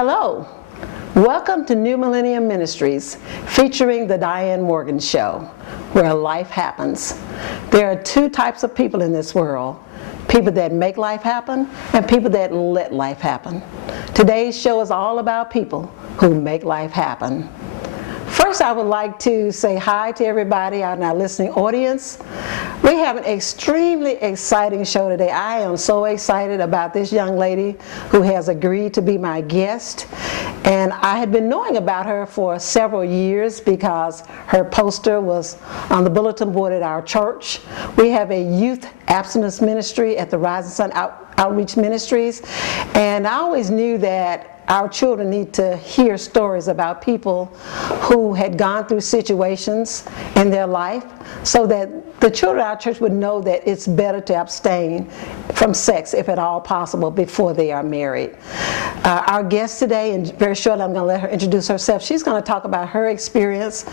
Hello, welcome to New Millennium Ministries, featuring the Diann Morgan Show, where life happens. There are two types of people in this world: people that make life happen and people that let life happen. Today's show is all about people who make life happen. First, I would like to say hi to everybody out in our listening audience. We have an extremely exciting show today. I am so excited about this young lady who has agreed to be my guest. And I had been knowing about her for several years because her poster was on the bulletin board at our church. We have a youth abstinence ministry at the Rising Sun Outreach Ministries. And I always knew that our children need to hear stories about people who had gone through situations in their life, so that the children at our church would know that it's better to abstain from sex, if at all possible, before they are married. Our guest today, and very shortly I'm going to let her introduce herself, she's going to talk about her experience,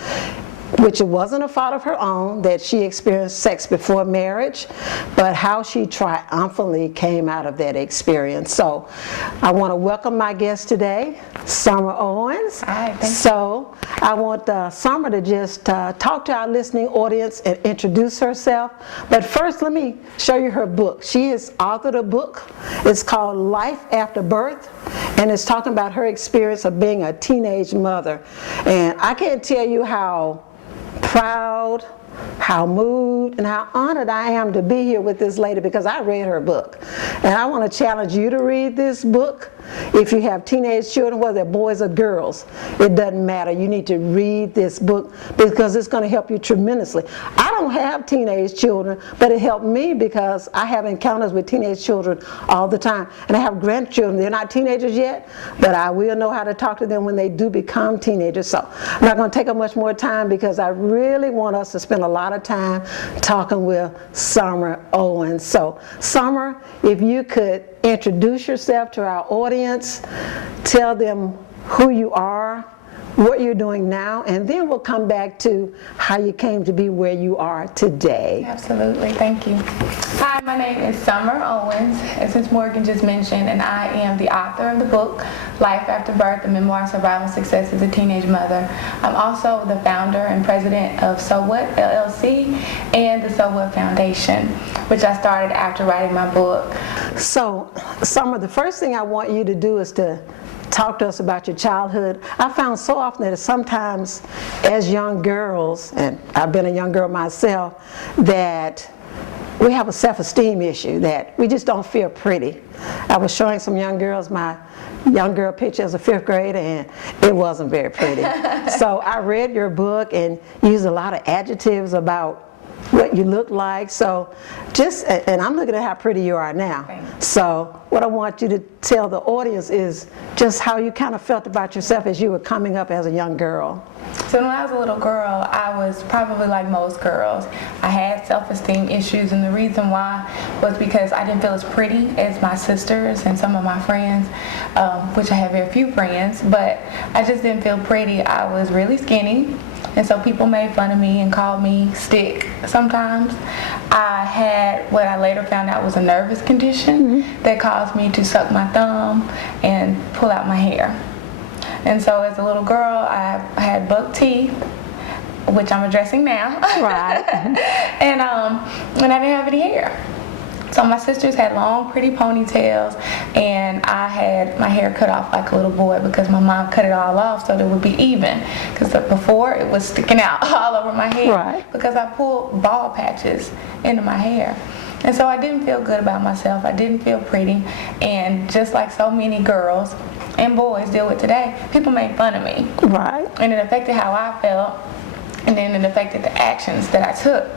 which it wasn't a fault of her own that she experienced sex before marriage, but how she triumphantly came out of that experience. So I want to welcome my guest today, Summer Owens. Hi, thank you. So I want Summer to just talk to our listening audience and introduce herself. But first, let me show you her book. She has authored a book. It's called Life After Birth, and it's talking about her experience of being a teenage mother. And I can't tell you how proud, how moved, and how honored I am to be here with this lady, because I read her book. And I want to challenge you to read this book. If you have teenage children, whether they're boys or girls, it doesn't matter. You need to read this book because it's going to help you tremendously. I don't have teenage children, but it helped me because I have encounters with teenage children all the time. And I have grandchildren. They're not teenagers yet, but I will know how to talk to them when they do become teenagers. So I'm not going to take up much more time because I really want us to spend a lot of time talking with Summer Owens. So Summer, if you could introduce yourself to our audience, tell them who you are, what you're doing now, and then we'll come back to how you came to be where you are today. Absolutely, thank you. Hi, my name is Summer Owens, as Ms. Morgan just mentioned, and I am the author of the book, Life After Birth, the Memoirs, Survival, and Success as a Teenage Mother. I'm also the founder and president of So What LLC and the So What Foundation, which I started after writing my book. So, Summer, the first thing I want you to do is to talk to us about your childhood. I found so often that sometimes as young girls, and I've been a young girl myself, that we have a self-esteem issue, that we just don't feel pretty. I was showing some young girls my young girl picture as a 5th grader, and it wasn't very pretty. So I read your book and used a lot of adjectives about what you look like. So just, and I'm looking at how pretty you are now. So what I want you to tell the audience is just how you kind of felt about yourself as you were coming up as a young girl. So when I was a little girl, I was probably like most girls. I had self-esteem issues, and the reason why was because I didn't feel as pretty as my sisters and some of my friends, which I have very few friends, but I just didn't feel pretty. I was really skinny, and so people made fun of me and called me stick sometimes. I had what I later found out was a nervous condition that caused me to suck my thumb and pull out my hair. And so as a little girl, I had buck teeth, which I'm addressing now. Right. and I didn't have any hair. So my sisters had long, pretty ponytails, and I had my hair cut off like a little boy because my mom cut it all off so that it would be even. Because before, it was sticking out all over my head. Right. Because I pulled bald patches into my hair. And so I didn't feel good about myself. I didn't feel pretty. And just like so many girls and boys deal with today, people made fun of me. Right. And it affected how I felt, and then it affected the actions that I took,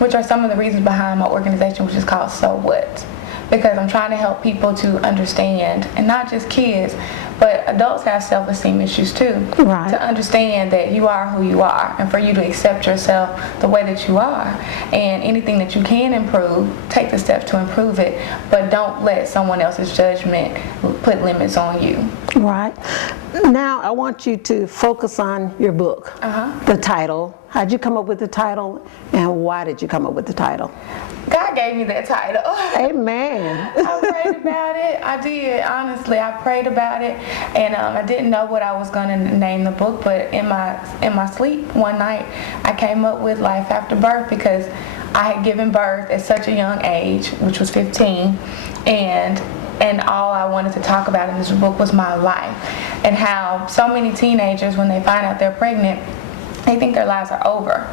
which are some of the reasons behind my organization, which is called So What. Because I'm trying to help people to understand, and not just kids, but adults have self-esteem issues too. Right. To understand that you are who you are, and for you to accept yourself the way that you are. And anything that you can improve, take the steps to improve it, but don't let someone else's judgment put limits on you. Right. Now I want you to focus on your book, the title. How'd you come up with the title, and why did you come up with the title? God gave me that title. Amen. I prayed about it. I did, honestly. I prayed about it. and I didn't know what I was going to name the book, but in my sleep one night, I came up with Life After Birth because I had given birth at such a young age, which was 15, and all I wanted to talk about in this book was my life, and how so many teenagers, when they find out they're pregnant, they think their lives are over.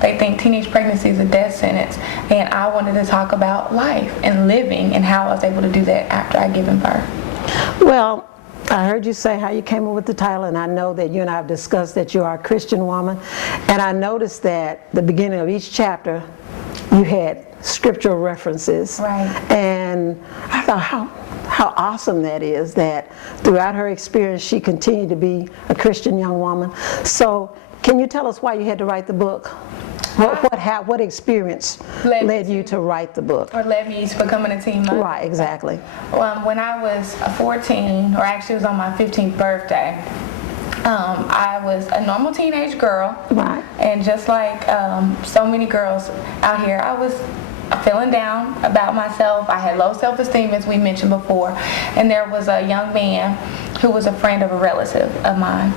They think teenage pregnancy is a death sentence, and I wanted to talk about life and living and how I was able to do that after I'd given birth. Well, I heard you say how you came up with the title, and I know that you and I have discussed that you are a Christian woman, and I noticed that the beginning of each chapter you had scriptural references. Right. And I thought how awesome that is, that throughout her experience she continued to be a Christian young woman. So can you tell us why you had to write the book? What experience led you to write the book? Or led me to becoming a teen mother? Right, exactly. When I was 14, or actually it was on my 15th birthday, I was a normal teenage girl. Right. And just like so many girls out here, I was feeling down about myself. I had low self-esteem, as we mentioned before. And there was a young man who was a friend of a relative of mine.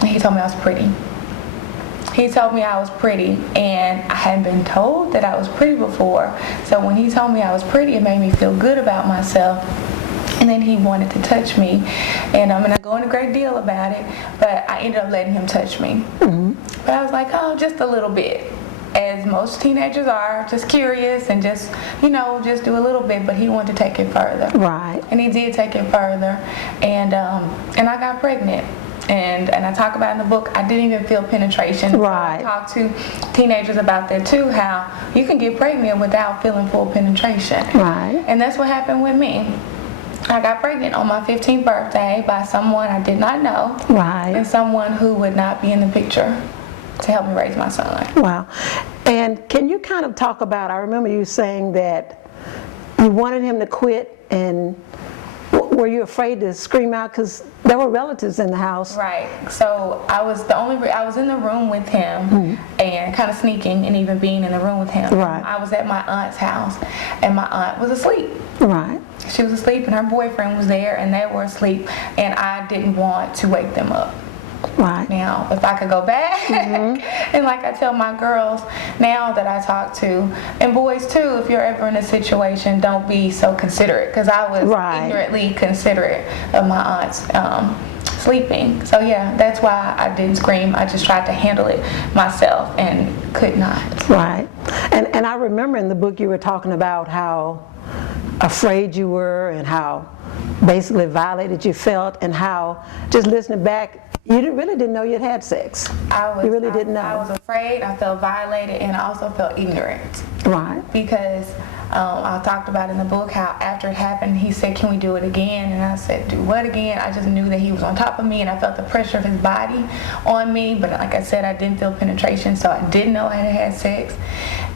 And he told me I was pretty. He told me I was pretty, and I hadn't been told that I was pretty before. So when he told me I was pretty, it made me feel good about myself. And then he wanted to touch me, and I'm not going a great deal about it, but I ended up letting him touch me. Mm-hmm. But I was like, oh, just a little bit, as most teenagers are, just curious and just do a little bit. But he wanted to take it further. Right. And he did take it further, and I got pregnant. And I talk about in the book, I didn't even feel penetration. Right. I talk to teenagers about that too, how you can get pregnant without feeling full penetration. Right. And that's what happened with me. I got pregnant on my 15th birthday by someone I did not know. Right. And someone who would not be in the picture to help me raise my son. Wow. And can you kind of talk about, I remember you saying that you wanted him to quit, and were you afraid to scream out because there were relatives in the house? Right. So I was in the room with him, and kind of sneaking and even being in the room with him. Right. I was at my aunt's house, and my aunt was asleep. Right. She was asleep, and her boyfriend was there, and they were asleep, and I didn't want to wake them up. Right. Now, if I could go back, and like I tell my girls now that I talk to, and boys too, if you're ever in a situation, don't be so considerate, because I was ignorantly considerate of my aunt's sleeping. So yeah, that's why I didn't scream. I just tried to handle it myself and could not. Right. And I remember in the book you were talking about how afraid you were and how basically violated you felt, and how, just listening back, you really didn't know you'd had sex. You really didn't know. I was afraid, I felt violated, and I also felt ignorant. Right. Because I talked about in the book how after it happened, he said, can we do it again? And I said, do what again? I just knew that he was on top of me, and I felt the pressure of his body on me. But like I said, I didn't feel penetration, so I didn't know I had sex.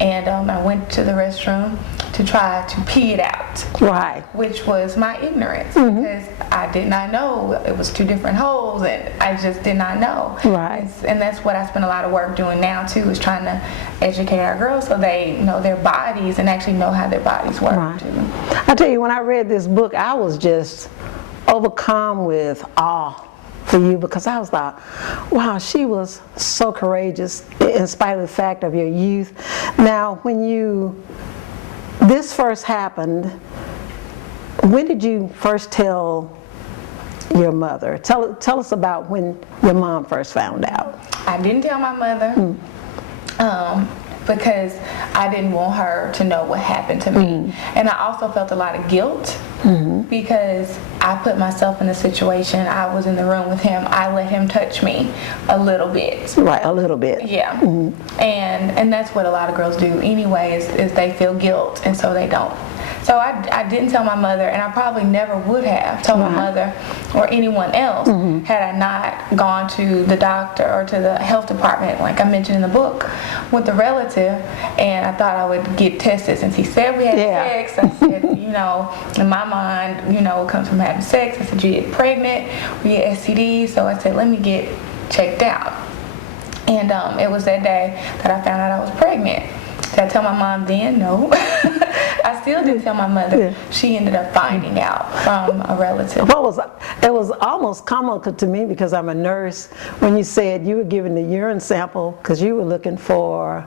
And I went to the restroom to try to pee it out. Right. Which was my ignorance, because I did not know it was two different holes, and I just did not know. Right. And that's what I spend a lot of work doing now too, is trying to educate our girls so they know their bodies and actually know how their bodies work. Right. Too. I tell you, when I read this book, I was just overcome with awe for you, because I was like, wow, she was so courageous in spite of the fact of your youth. Now, when this first happened, when did you first tell your mother? Tell us about when your mom first found out. I didn't tell my mother because I didn't want her to know what happened to me. And I also felt a lot of guilt because I put myself in a situation. I was in the room with him. I let him touch me a little bit. Right, a little bit. Yeah. And that's what a lot of girls do anyway, is they feel guilt, and so they don't. So I didn't tell my mother, and I probably never would have told my mother or anyone else had I not gone to the doctor or to the health department, like I mentioned in the book, with the relative, and I thought I would get tested. Since he said we had sex, I said, in my mind, it comes from having sex. I said, you get pregnant, we get STDs, so I said, let me get checked out. And it was that day that I found out I was pregnant. Did I tell my mom then? No. I still didn't tell my mother. Yeah. She ended up finding out from a relative. It was almost comical to me because I'm a nurse when you said you were giving the urine sample because you were looking for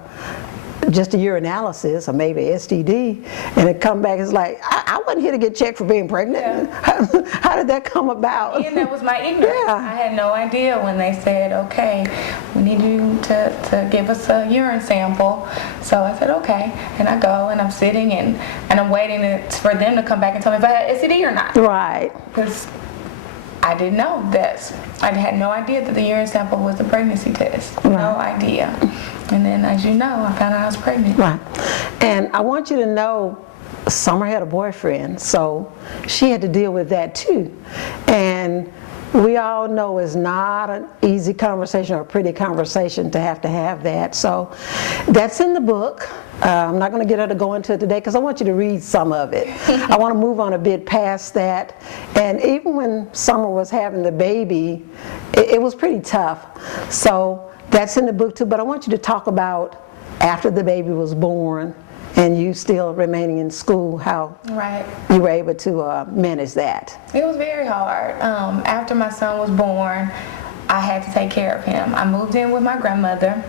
just a urinalysis or maybe STD, and it come back, it's like, I wasn't here to get checked for being pregnant. Yeah. How did that come about? And that was my ignorance. Yeah. I had no idea when they said, okay, we need you to give us a urine sample. So I said, okay, and I go and I'm sitting and I'm waiting for them to come back and tell me if I had STD or not. Right. Because I didn't know this. I had no idea that the urine sample was a pregnancy test. Right. No idea. And then, as you know, I found out I was pregnant. Right. And I want you to know, Summer had a boyfriend, so she had to deal with that too. And we all know it's not an easy conversation or a pretty conversation to have that. So that's in the book. I'm not going to get her to go into it today because I want you to read some of it. I want to move on a bit past that. And even when Summer was having the baby, it was pretty tough. So that's in the book too. But I want you to talk about after the baby was born and you still remaining in school, how you were able to manage that. It was very hard. After my son was born, I had to take care of him. I moved in with my grandmother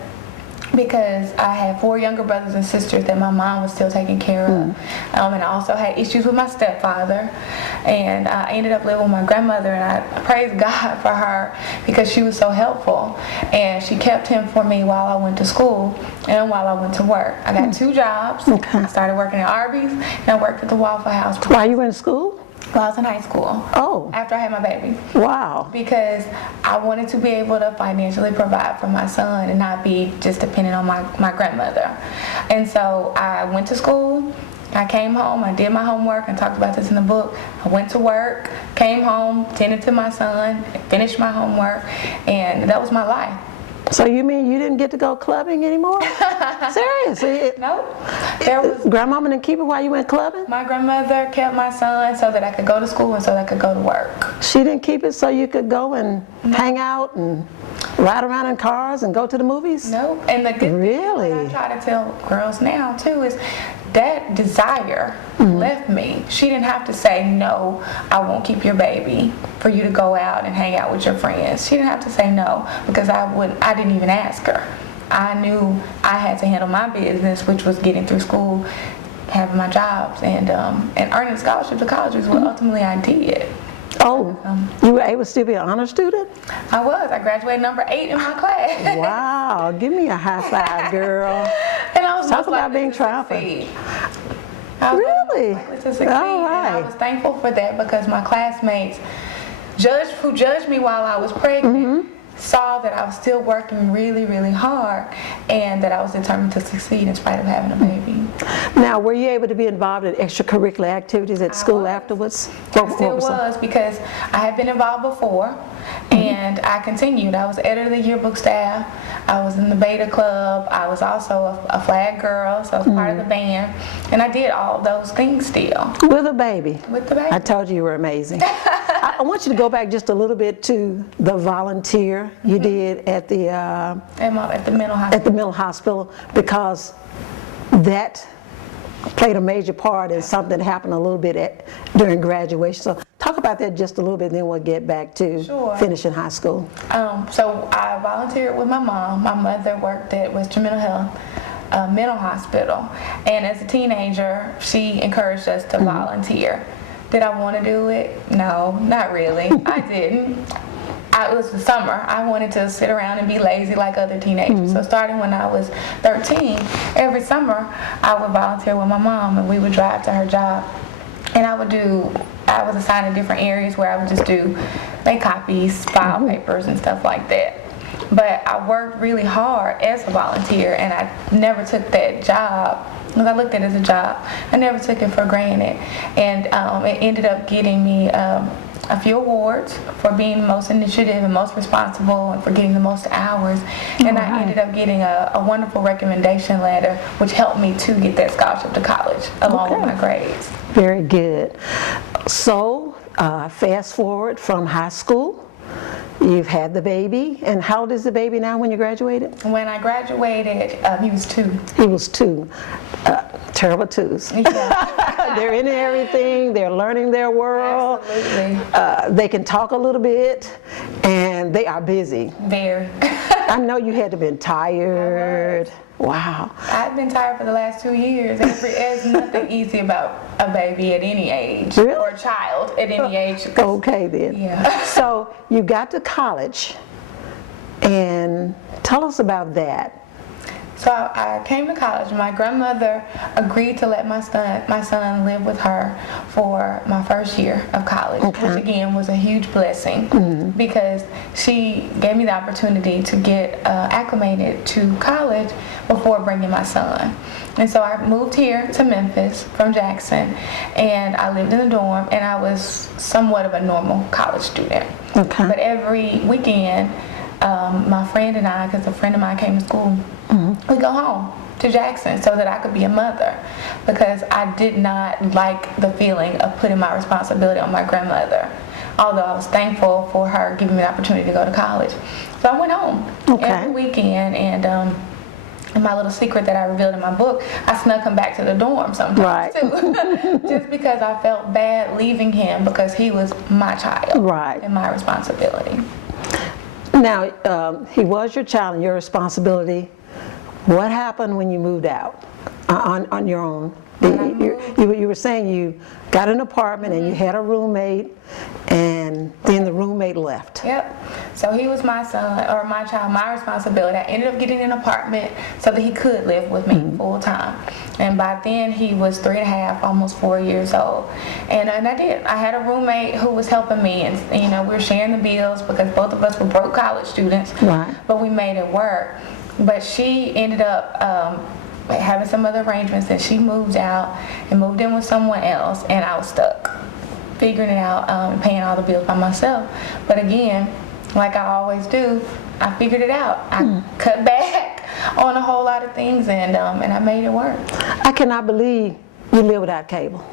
because I had 4 younger brothers and sisters that my mom was still taking care of. And I also had issues with my stepfather. And I ended up living with my grandmother, and I praise God for her because she was so helpful. And she kept him for me while I went to school and while I went to work. I got 2 jobs. Okay. I started working at Arby's, and I worked at the Waffle House. While you were in school? While I was in high school. Oh. After I had my baby. Wow. Because I wanted to be able to financially provide for my son and not be just dependent on my grandmother. And so I went to school. I came home, I did my homework, and talked about this in the book. I went to work, came home, tended to my son, finished my homework, and that was my life. So you mean you didn't get to go clubbing anymore? Seriously? Nope. Grandmama didn't keep it while you went clubbing? My grandmother kept my son so that I could go to school and so that I could go to work. She didn't keep it so you could go and hang out and ride around in cars and go to the movies? Nope. And the good really? thing that I try to tell girls now too is that desire left me. She didn't have to say, no, I won't keep your baby for you to go out and hang out with your friends. She didn't have to say no because I didn't even ask her. I knew I had to handle my business, which was getting through school, having my jobs, and earning scholarships to college is what ultimately I did. Oh, you were able to still be an honor student? I was. I graduated number 8 in my class. Wow, give me a high five, girl. And I was talk about being triumphant. Really? To succeed. All right. And I was thankful for that because my classmates who judged me while I was pregnant saw that I was still working really, really hard and that I was determined to succeed in spite of having a baby. Now, were you able to be involved in extracurricular activities at school afterwards? I still was because I had been involved before and I continued. I was editor of the yearbook staff. I was in the Beta Club. I was also a flag girl, so I was part of the band. And I did all those things still. With a baby? With the baby. I told you were amazing. I want you to go back just a little bit to the volunteer you did at the at the mental hospital. At the mental hospital, because that played a major part in something that happened a little bit during graduation. So talk about that just a little bit, and then we'll get back to finishing high school. So I volunteered with my mom. My mother worked at Western Mental Health Mental Hospital, and as a teenager, she encouraged us to volunteer. Did I want to do it? No, not really. I didn't. It was the summer. I wanted to sit around and be lazy like other teenagers. So starting when I was 13, every summer I would volunteer with my mom and we would drive to her job. And I was assigned to different areas where I would just make copies, file papers and stuff like that. But I worked really hard as a volunteer and I never took that job. Because I looked at it as a job. I never took it for granted. And it ended up getting me a few awards for being the most initiative and most responsible and for getting the most hours. And I ended up getting a wonderful recommendation letter, which helped me to get that scholarship to college along with my grades. Very good. So fast forward from high school. You've had the baby, and how old is the baby now when you graduated? When I graduated, he was 2. He was 2. terrible twos. Yeah. They're in everything. They're learning their world. Absolutely. They can talk a little bit, and they are busy. Very. I know you had to been tired. Wow. I've been tired for the last 2 years. There's nothing easy about a baby at any age. Really? Or a child at any age. Okay then. Yeah. So you got to college, and tell us about that. So I came to college. My grandmother agreed to let my son live with her for my first year of college, which again was a huge blessing because she gave me the opportunity to get acclimated to college before bringing my son. And so I moved here to Memphis from Jackson, and I lived in the dorm, and I was somewhat of a normal college student. Okay. But every weekend, my friend and I, because a friend of mine came to school, we go home to Jackson so that I could be a mother, because I did not like the feeling of putting my responsibility on my grandmother, although I was thankful for her giving me the opportunity to go to college. So I went home every weekend, and my little secret that I revealed in my book, I snuck him back to the dorm sometimes too, just because I felt bad leaving him, because he was my child and my responsibility. Now, he was your child and your responsibility. What happened when you moved out on your own? You were saying you got an apartment and you had a roommate, and then the roommate left. Yep. So he was my son, or my child, my responsibility. I ended up getting an apartment so that he could live with me full time. And by then he was 3.5, almost 4 years old. And I did. I had a roommate who was helping me, and you know, we were sharing the bills because both of us were broke college students. But we made it work. But she ended up having some other arrangements, and she moved out and moved in with someone else, and I was stuck figuring it out and paying all the bills by myself. But again, like I always do, I figured it out. I cut back on a whole lot of things, and I made it work. I cannot believe you live without cable.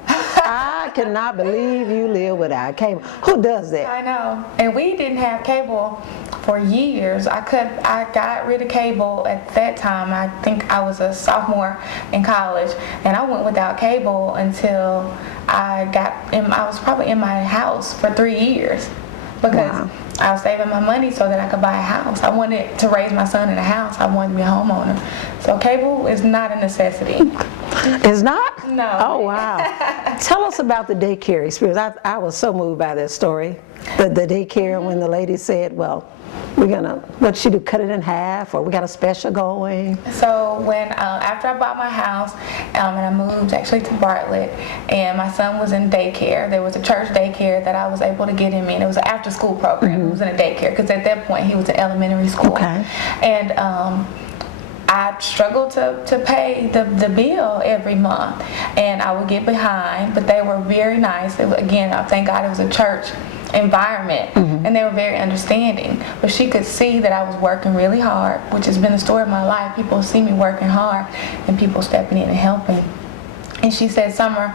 I cannot believe you live without cable. Who does that? I know. And we didn't have cable for years. I got rid of cable at that time. I think I was a sophomore in college, and I went without cable until I was probably in my house for 3 years, because I was saving my money so that I could buy a house. I wanted to raise my son in a house. I wanted to be a homeowner. So cable is not a necessity. It's not? No. Oh, wow. Tell us about the daycare experience. I was so moved by that story. The daycare, when the lady said, well, we're gonna, what she do, cut it in half, or we got a special going? So when, after I bought my house, and I moved actually to Bartlett, and my son was in daycare, there was a church daycare that I was able to get him in. It was an after school program. He was in a daycare, because at that point he was in elementary school. And I struggled to pay the bill every month, and I would get behind, but they were very nice. Again, I thank God it was a church environment, and they were very understanding. But she could see that I was working really hard, which has been the story of my life. People see me working hard, and people stepping in and helping. And she said, Summer,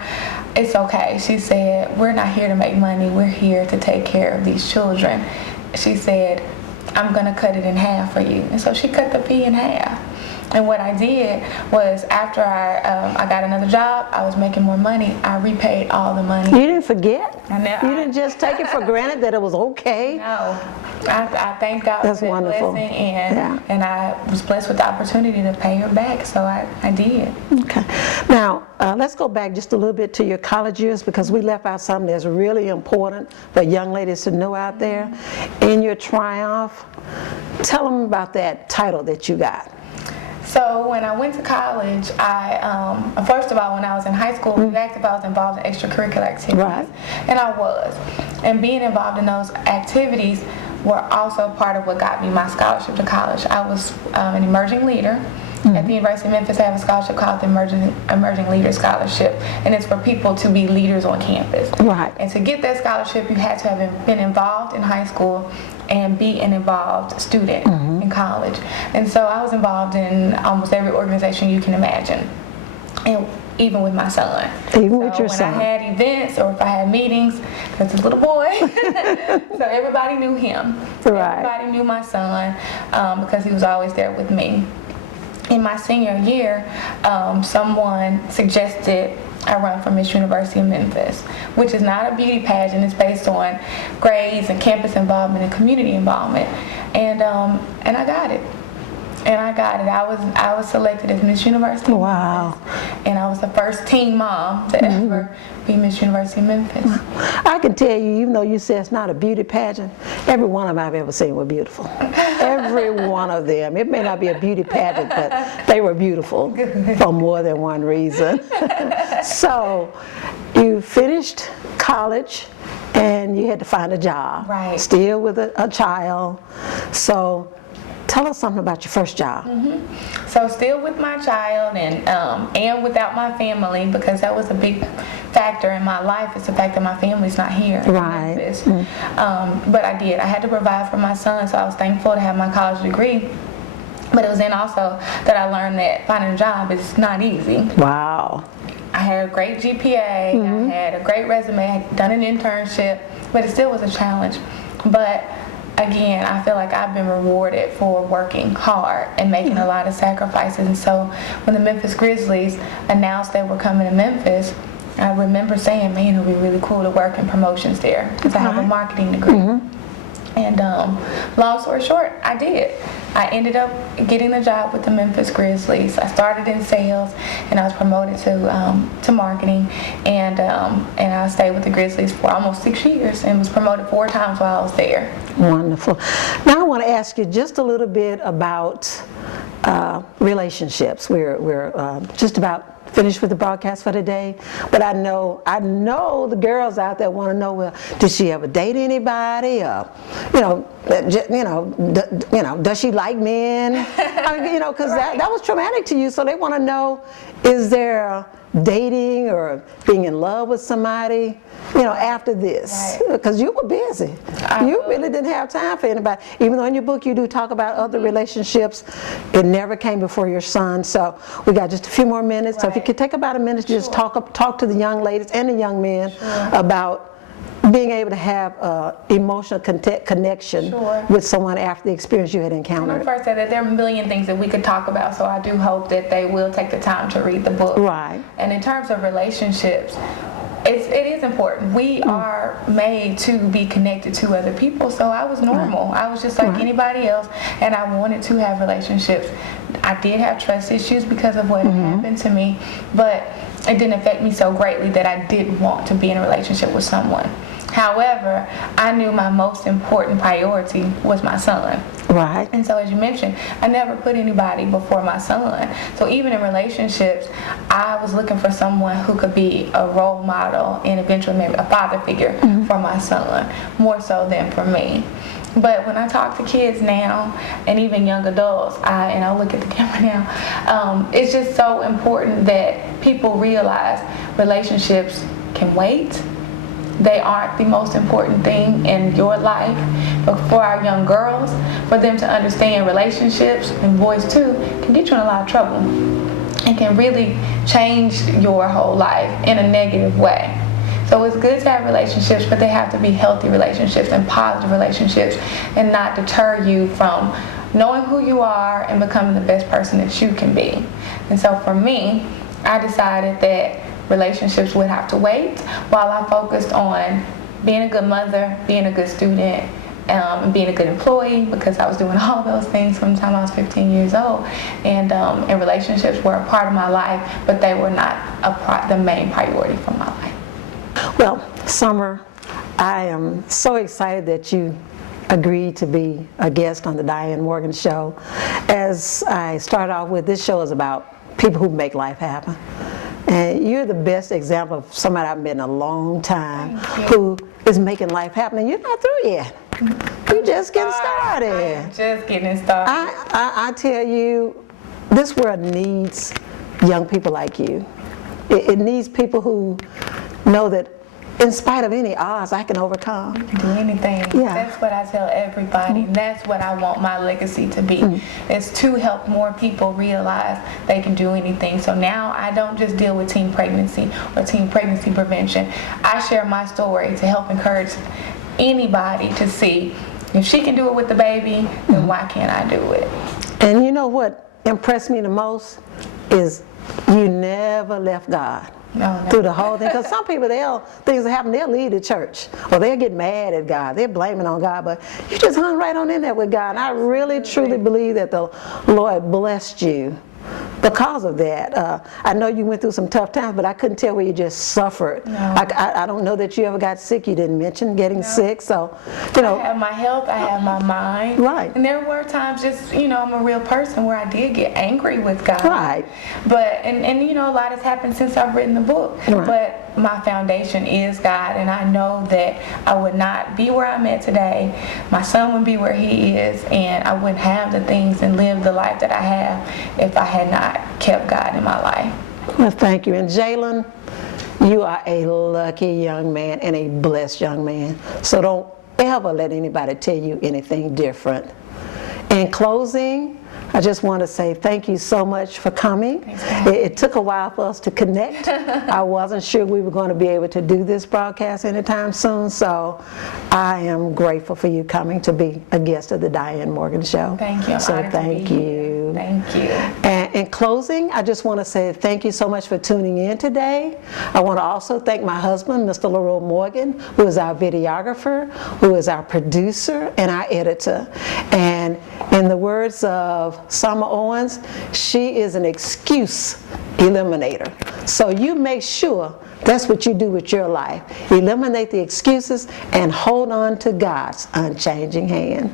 it's okay. She said, we're not here to make money. We're here to take care of these children. She said, I'm going to cut it in half for you. And so she cut the fee in half. And what I did was, after I got another job, I was making more money. I repaid all the money. You didn't forget? You didn't just take it for granted that it was okay? No. I thank God That's for that wonderful. blessing, and I was blessed with the opportunity to pay her back, so I did. Okay. Now, let's go back just a little bit to your college years, because we left out something that's really important for young ladies to know out there. In your triumph, tell them about that title that you got. So when I went to college, first of all, when I was in high school, you asked if I was involved in extracurricular activities, and I was. And being involved in those activities were also part of what got me my scholarship to college. I was an emerging leader. At the University of Memphis, I have a scholarship called the Emerging Leader Scholarship, and it's for people to be leaders on campus. And to get that scholarship, you had to have been involved in high school and be an involved student in college. And so I was involved in almost every organization you can imagine, and even with my son. Even with your son. When I had events or if I had meetings, because he's a little boy, so everybody knew him. Everybody knew my son, because he was always there with me. in my senior year, someone suggested I run for Miss University of Memphis, which is not a beauty pageant. It's based on grades and campus involvement and community involvement, and I got it. And I got it. I was selected as Miss University of Wow. Memphis, and I was the first teen mom to ever be Miss University of Memphis. I can tell you, even though you say it's not a beauty pageant, every one of them I've ever seen were beautiful. Every one of them. It may not be a beauty pageant, but they were beautiful for more than one reason. So, you finished college and you had to find a job. Right. Still with a child. So, tell us something about your first job. So still with my child and without my family, because that was a big factor in my life, is the fact that my family's not here in Right. Memphis. But I had to provide for my son, so I was thankful to have my college degree. But it was then also that I learned that finding a job is not easy. Wow. I had a great GPA, I had a great resume, I had done an internship, but it still was a challenge. But again, I feel like I've been rewarded for working hard and making a lot of sacrifices. And so when the Memphis Grizzlies announced they were coming to Memphis, I remember saying, man, it would be really cool to work in promotions there, because I have a marketing degree. And long story short, I did. I ended up getting the job with the Memphis Grizzlies. I started in sales, and I was promoted to marketing, and I stayed with the Grizzlies for almost 6 years, and was promoted 4 times while I was there. Wonderful. Now I want to ask you just a little bit about relationships. We're just about finished with the broadcast for today, but I know the girls out there want to know, well, did she ever date anybody? Does she like men? Because Right. that was traumatic to you, so they want to know, is there dating or being in love with somebody, after this? Right. Because you were busy. You really didn't have time for anybody. Even though in your book you do talk about other relationships, it never came before your son. So we got just a few more minutes. So if you Right. could take about a minute to just talk to the young ladies and the young men about being able to have emotional connection with someone after the experience you had When I encountered. first said that there are a million things that we could talk about, so I do hope that they will take the time to read the book. Right. And in terms of relationships, it is important. We are made to be connected to other people, so I was normal. I was just like anybody else, and I wanted to have relationships. I did have trust issues because of what had happened to me, but it didn't affect me so greatly that I didn't want to be in a relationship with someone. However, I knew my most important priority was my son. Right. And so, as you mentioned, I never put anybody before my son. So even in relationships, I was looking for someone who could be a role model and eventually maybe a father figure for my son, more so than for me. But when I talk to kids now, and even young adults, and I'll look at the camera now, it's just so important that people realize relationships can wait. They aren't the most important thing in your life. But for our young girls, for them to understand relationships, and boys too, can get you in a lot of trouble. It can really change your whole life in a negative way. So it's good to have relationships, but they have to be healthy relationships and positive relationships, and not deter you from knowing who you are and becoming the best person that you can be. And so for me, I decided that relationships would have to wait while I focused on being a good mother, being a good student, and being a good employee, because I was doing all those things from the time I was 15 years old. And relationships were a part of my life, but they were not the main priority for my life. Well, Summer, I am so excited that you agreed to be a guest on the Diann Morgan Show. As I start off with, this show is about people who make life happen. And you're the best example of somebody I've met in a long time who is making life happen. And you're not through yet. You're just getting started. I'm just getting started. I tell you, this world needs young people like you. It needs people who know that in spite of any odds, I can overcome. You can do anything. Yeah. That's what I tell everybody. And that's what I want my legacy to be, is to help more people realize they can do anything. So now I don't just deal with teen pregnancy or teen pregnancy prevention. I share my story to help encourage anybody to see, if she can do it with the baby, then why can't I do it? And you know what impressed me the most is you never left God. No, Through the whole thing, because some people, things that happen, they'll leave the church, or they'll get mad at God, they're blaming on God, but you just hung right on in there with God. And I really, truly believe that the Lord blessed you because of that. I know you went through some tough times, but I couldn't tell where you just suffered. No. I don't know that you ever got sick. You didn't mention getting sick, so, you know. I have my health, I have my mind. Right. And there were times just, I'm a real person where I did get angry with God. Right. But, and a lot has happened since I've written the book. Right. But my foundation is God, and I know that I would not be where I'm at today. My son would be where he is, and I wouldn't have the things and live the life that I have if I had not kept God in my life. Well, thank you. And Jalen, you are a lucky young man and a blessed young man. So don't ever let anybody tell you anything different. In closing, I just want to say thank you so much for coming. It took a while for us to connect. I wasn't sure we were going to be able to do this broadcast anytime soon, so I am grateful for you coming to be a guest of the Diann Morgan Show. Thank you. I'm So honored to thank be you. here. Thank you. And in closing, I just want to say thank you so much for tuning in today. I want to also thank my husband, Mr. Leroy Morgan, who is our videographer, who is our producer, and our editor. And in the words of Summer Owens, she is an excuse eliminator. So you make sure that's what you do with your life. Eliminate the excuses and hold on to God's unchanging hand.